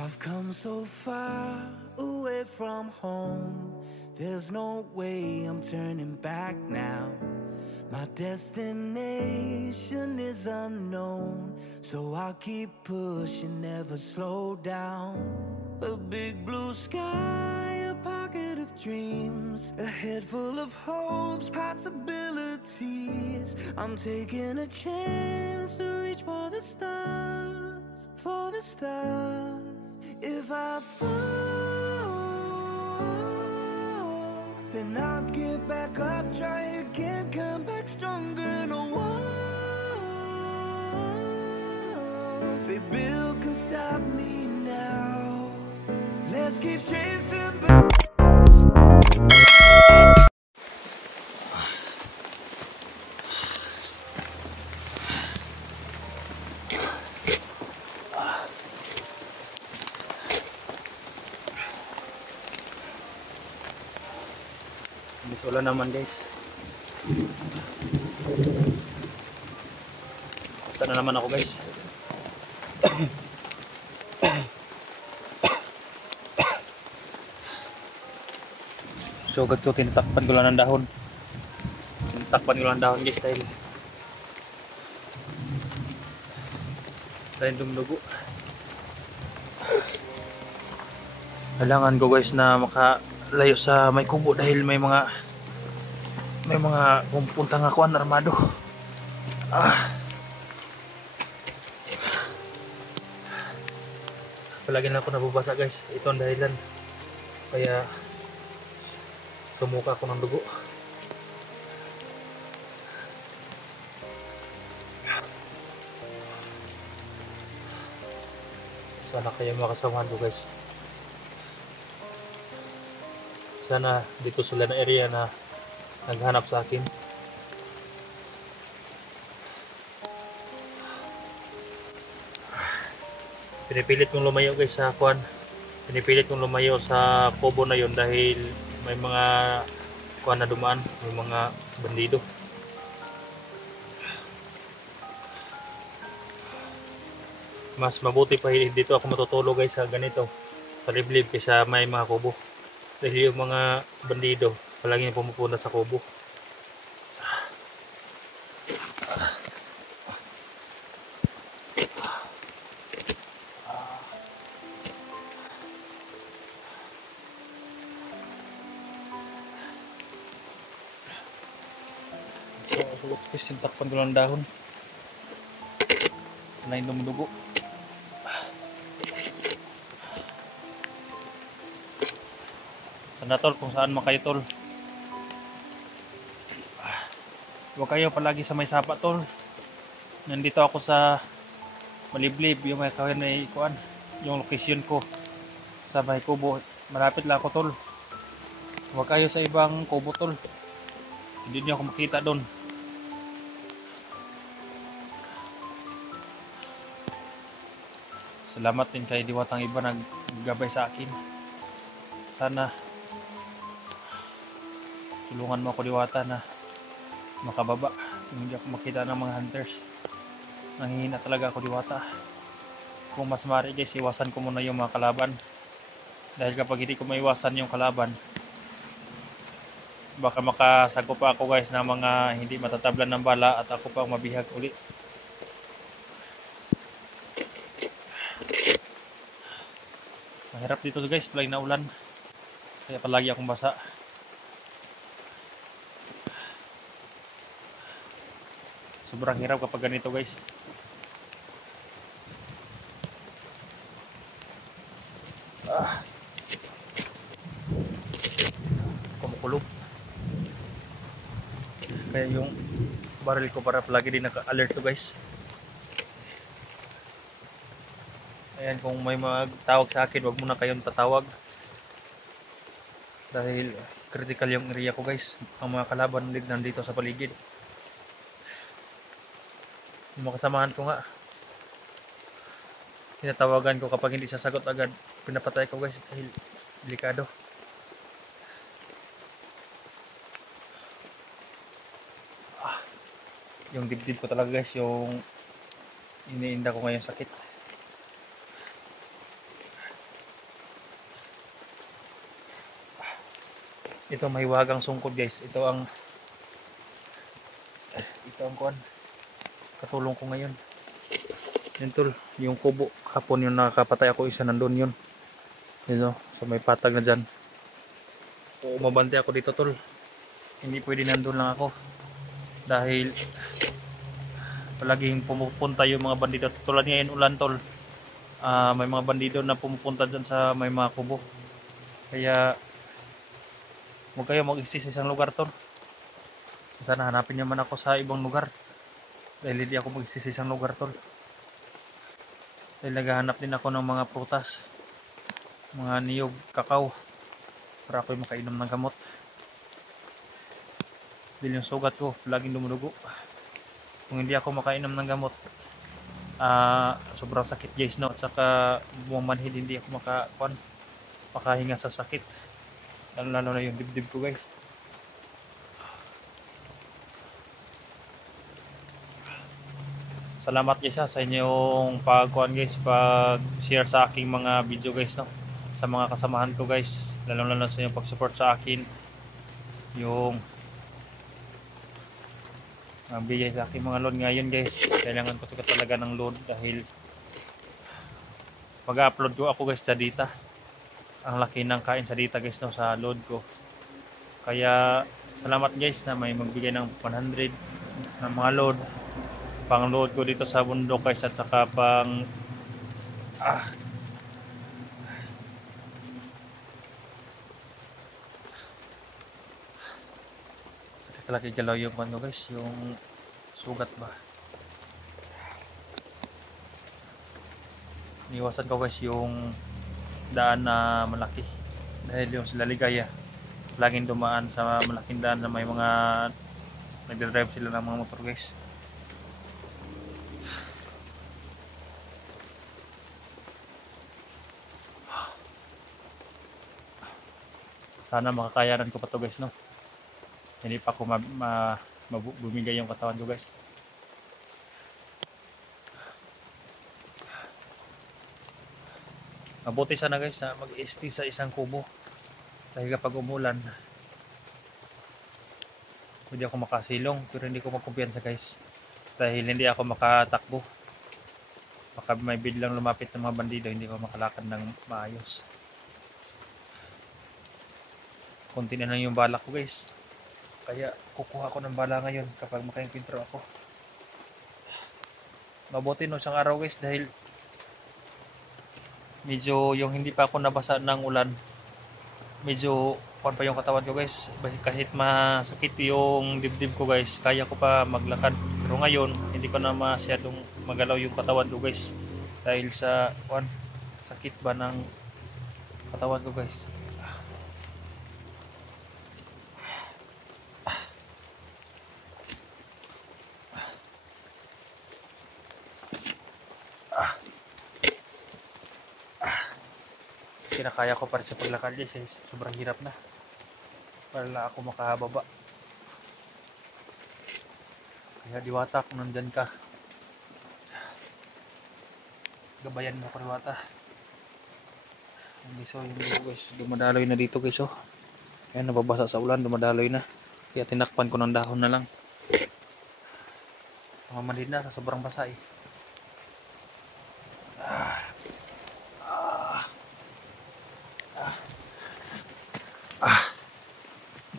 I've come so far away from home. There's no way I'm turning back now. My destination is unknown, so I'll keep pushing, never slow down. A big blue sky, a pocket of dreams, a head full of hopes, possibilities. I'm taking a chance to reach for the stars, for the stars. If I fall, then I'll get back up, try again, come back stronger. No walls they build can stop me now. Let's keep chasing the wala naman guys. Basta na naman ako guys. So agad ko tinatakpan ko lang ng dahon. Tinatakpan ko lang ng dahon guys dahil dumudugo. Kailangan ko guys na makalayo sa may kubo dahil may mga pupuntang akuan armado. Palagi na ako nabubasa guys. Ito ang dahilan kaya tumuka ako ng dugo. Sana kayo makasamahan ko guys. Sana dito sila na area na naghanap sa akin. Pinipilit kong lumayo guys sa kuan. Pinipilit kong lumayo sa kubo na yon dahil may mga kuan na dumaan, may mga bandido. Mas mabuti pa dito ako matutulog guys sa ganito, sa liblib kaysa may mga kubo. Dahil yung mga bandido palagi pumupunta sa kubo. So, takpan ko lang dahon. Nain dumudugo. Sana tol, kung saan man kayo tol. Huwag kayo palagi sa may sapa tol. Nandito ako sa Maliblib, yung may kawan may kuan, yung location ko sa Bahay Kubo. Malapit lang ako tol. Huwag kayo sa ibang kubo tol. Hindi niyo ako makita doon. Salamat din kay Diwatang Iba naggabay sa akin. Sana tulungan mo ako Diwata na makababa. Hindi ako makita ng mga hunters. Nanghihina talaga ako Diwata. Kung mas maaari guys, iwasan ko muna yung mga kalaban. Dahil kapag hindi ko maiwasan yung kalaban, baka makasagpo pa ako guys ng mga hindi matatablan ng bala at ako pa ang mabihag uli. Mahirap dito guys, palagi na ulan. Kaya palagi akong basa. Sobrang hirap kapag ganito guys. Kumukulog. Kaya yung baril ko para palagi din naka-alert to guys. Ayan, kung may magtawag sa akin, wag muna kayong tatawag. Dahil critical yung area ko guys. Ang mga kalaban nandito sa paligid. Yung mga kasamahan ko nga, tinatawagan ko kapag hindi sasagot agad, pinapatay ko guys dahil delikado. Yung dibdib ko talaga guys, yung iniinda ko ngayon sakit. Ito mahiwagang sungkod guys. Ito ang kuan. Katulong ko ngayon. Yun tol, yung kubo. Kapon yung nakakapatay ako, isa nandun yun. Dito, so may patag na dyan. Umabante ako dito tol. Hindi pwede nandun lang ako. Dahil palaging pumupunta yung mga bandido. Tulad ngayon ulan tol. May mga bandido na pumupunta dyan sa may mga kubo. Kaya huwag kayo mag-exist sa isang lugar tol. Sana hanapin nyo man ako sa ibang lugar. Dahil hindi ako mag-exist sa isang lugar tol. Dahil naghahanap din ako ng mga prutas. Mga niyog, kakao. Para ako'y makainom ng gamot. Dahil yung sugat ko, laging dumudugo. Kung hindi ako makainom ng gamot, sobrang sakit guys, no? At saka bumamanhid, hindi ako makahinga sa sakit. Lalo na yung dibdib ko guys. Salamat guys sa inyong pag-share sa aking mga video guys, no? Sa mga kasamahan ko guys, lalo sa inyong pag-support sa akin. Yung bigay sa aking mga load ngayon guys. Kailangan ko talaga ng load dahil mag-upload ko ako guys sa data. Ang laki ng kain sa data guys, no, sa load ko. Kaya salamat guys na may magbigay ng 100 ng mga load. Pang load ko dito sa bundok guys, at saka pang sakit talaga galaw yung ano guys, yung sugat ba. Niwasan ko guys yung daan na malaki dahil yung sila Ligaya laging dumaan sa malaking daan na may mga nagdadrive sila ng mga motor guys. Sana makakayanan ko pa to guys, no? Hindi pa ako bumigay yung katawan ko guys. Mabuti sana guys na mag-ST sa isang kubo. Dahil kapag umulan, pwede ako makasilong, pero hindi ko magkumpiyansa guys. Dahil hindi ako makatakbo. Baka may biglang lumapit ng mga bandido, hindi ko makalakad ng maayos. Konti na lang yung bala ko guys. Kaya kukuha ko ng bala ngayon kapag makainkwentro ako. Mabuti no isang araw guys dahil medyo yung hindi pa ako nabasa ng ulan. Medyo kuwan pa yung katawan ko guys. Kahit masakit yung dibdib ko guys, kaya ko pa maglakad. Pero ngayon, hindi ko na masyadong magalaw yung katawan ko guys. Dahil sa sakit ba ng katawan ko guys. Kinakaya ko pa rin sa paglakad guys, sobrang hirap na para lang ako makahababa. Kaya Diwata, kung nandyan ka, gabayan mo ko Diwata. So yung dugo guys, dumadaloy na dito guys, oh. Ayan, nababasa sa ulan, dumadaloy na. Kaya tinakpan ko ng dahon na lang. Mamanhid na sa sobrang basa eh.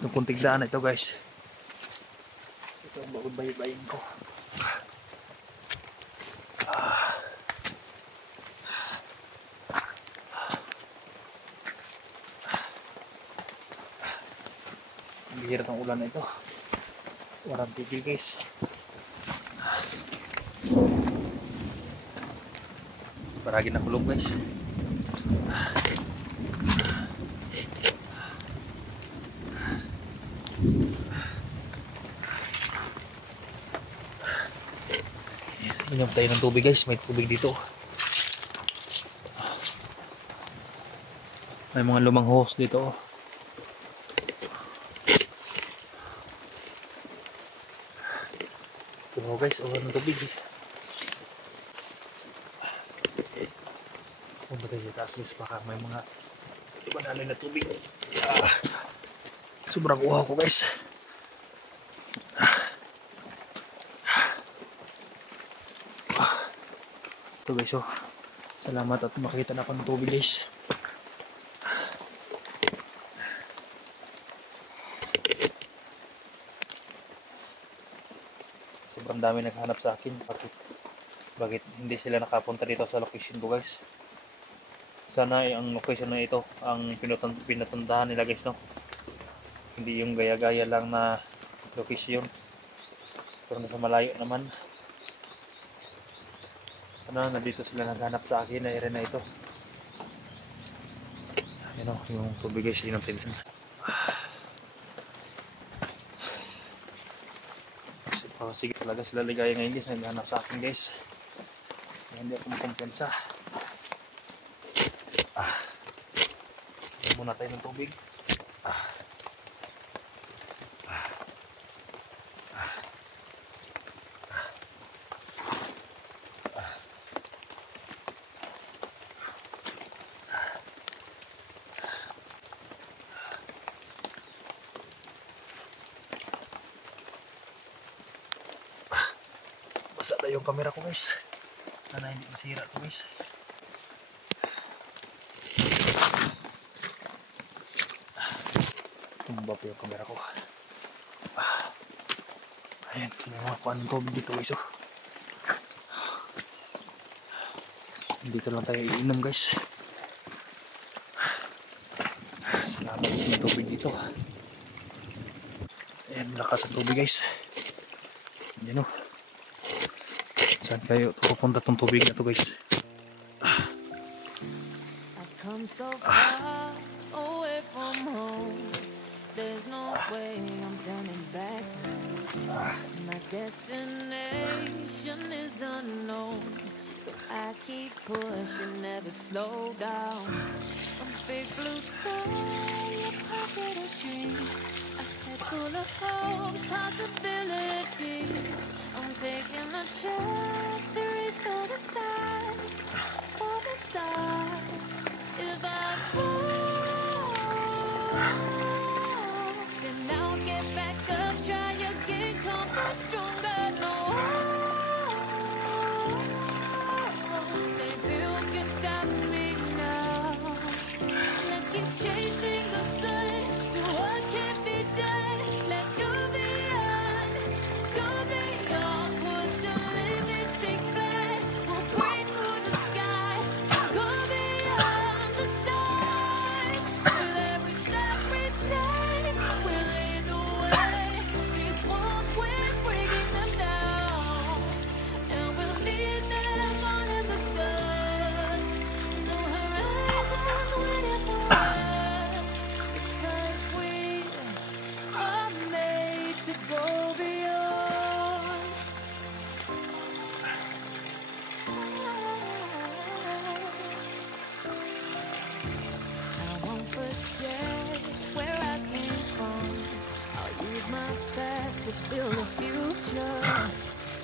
Itong kunting daan na ito guys. Ito ang bayin ko. Ang bihira ng ulan na ito. Walang tigil guys. Paragi na kulog guys. Inom tayo ng tubig guys, may tubig dito. May mga lumang hose dito. Ito guys, wala ng tubig. Kung ba tayo sa taas guys, baka may mga iba na na tubig. Sobrang uhaw ko guys. Ito guys, oh. Salamat at makita na ako ng tubig guys. Sobrang dami naghanap sa akin. Bakit hindi sila nakapunta dito sa location ko guys? Sana ang location na ito ang pinatuntahan nila guys, no? Hindi yung gaya-gaya lang na location. Pero nasa malayo naman. Sana nandito sila naghanap sa akin na area na ito. Ayan o, yung tubig guys, inom tayo dito. Sige talaga sila ligaya ngayon guys, naghanap sa akin guys. Hindi ako makumpensa. Muna tayo ng tubig. Basa na yung camera ko guys. Sana hindi masira ito guys. Tumba pa yung camera ko. Ayan, may mga kuhan ng tubig dito guys, oh. Dito lang tayo iinom guys. Salamat yung tubig dito. Ayan, malakas ang tubig guys. Ayan, oh. Saan kayo pupunta tong tubig na to guys? I've come so far away from home. There's no way I'm turning back. My destination is unknown, so I keep pushing, never slow down. A big blue sky, a pocket of dreams, a head full of hopes, possibilities. I'm taking a chance to reach for the stars, for the stars. If I fall, then I'll get back up, try again, come back stronger. No, baby, what can stop me now? Let's keep chasing the sun, do what can be done. Let's go beyond, push the limits, take flight. We'll break through the sky and go beyond the stars. With every step we take, we'll lead the way. These walls, we're breaking them down, and we'll leave them all in the dust. The horizon's waiting for us, because we are made to go beyond. I won't forget where I came from. I'll use my past to build a future.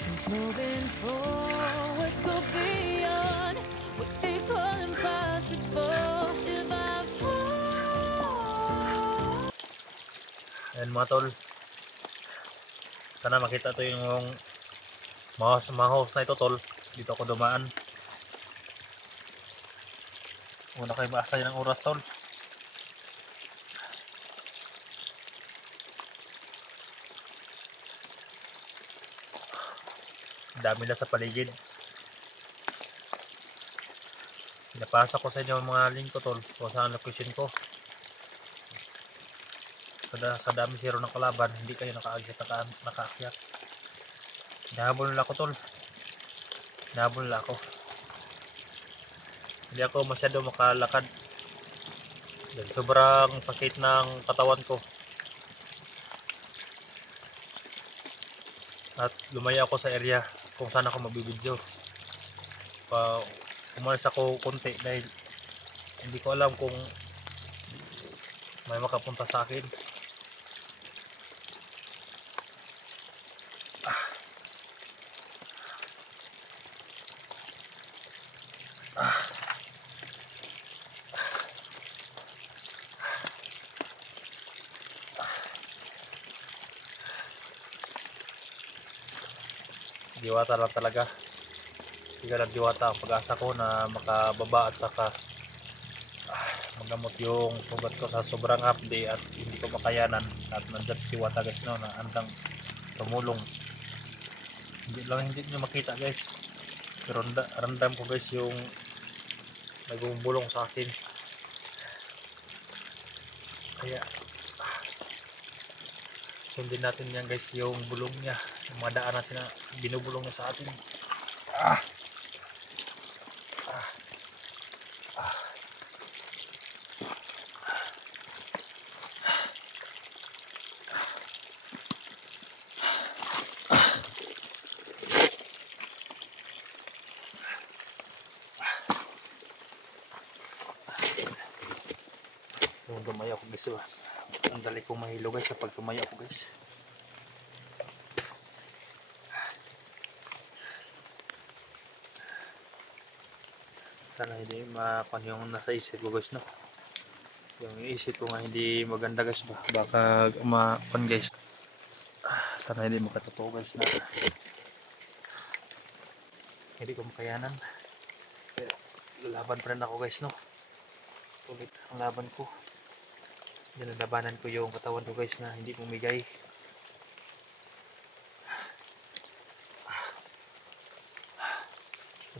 Keep moving forward, go beyond what they call impossible. If I fall, Ayan mga tol. Sana makita to yung mahos na ito tol. Dito ako dumaan. Una kayo maasay ng oras tol. Dami na sa paligid. Pinapasa ko sa inyo ang mga link ko tol kung saan location ko. Sa dami zero ng kalaban, hindi kayo nakaakyat. Hinahabol nila ako tol. Hinahabol nila ako. Hindi ako masyado makalakad. Dahil sobrang sakit ng katawan ko. At lumaya ako sa area kung saan ako mabibidyo. Umalis ako konti dahil hindi ko alam kung may makapunta sa akin. Diwata lang talaga. Hindi lang diwata ang pag-asa ko na makababa at saka magamot yung sugat ko sa sobrang hapdi at hindi ko makayanan. At nandyan si Diwata guys no, na handang tumulong. Hindi nyo makita guys, pero randam ko guys yung nagbubulong sa akin. Kaya sundin natin yan guys, yung bulong niya, yung mga daan na binubulong niya sa atin. Yung tumayo ako guys, ang dali kong mahilo guys kapag tumayo ako guys. Sana hindi makuha yung nasa isip ko guys no. Yung isip ko nga hindi maganda guys, baka makuha guys. Sana hindi makatotoo guys na hindi ko makayanan. Pero lalaban pa rin ako guys no. Ulit ang laban ko. Nilalabanan ko yung katawan ko guys na hindi pumigay.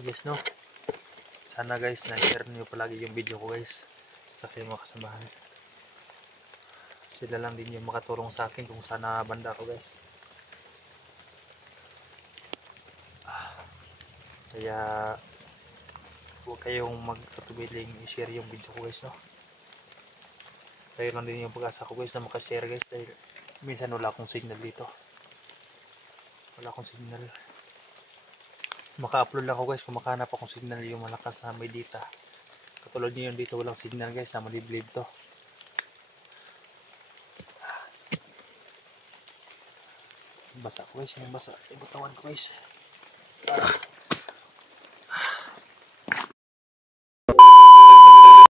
Guys no, sana guys na-share nyo palagi yung video ko guys sa aking mga kasamahan. Sila lang din yung makatulong sa akin kung sana banda ako guys. Kaya huwag kayong magkatubiling i-share yung video ko guys no. Kayo lang din yung pag-asa ko guys na makashare guys, dahil minsan wala akong signal dito. Wala akong signal. Maka-upload lang ako guys kung makahanap akong signal yung malakas na may data. Katulad nyo yun dito, walang signal guys, na maliblib to. Basa ko guys, yung basa yung butawan ko guys.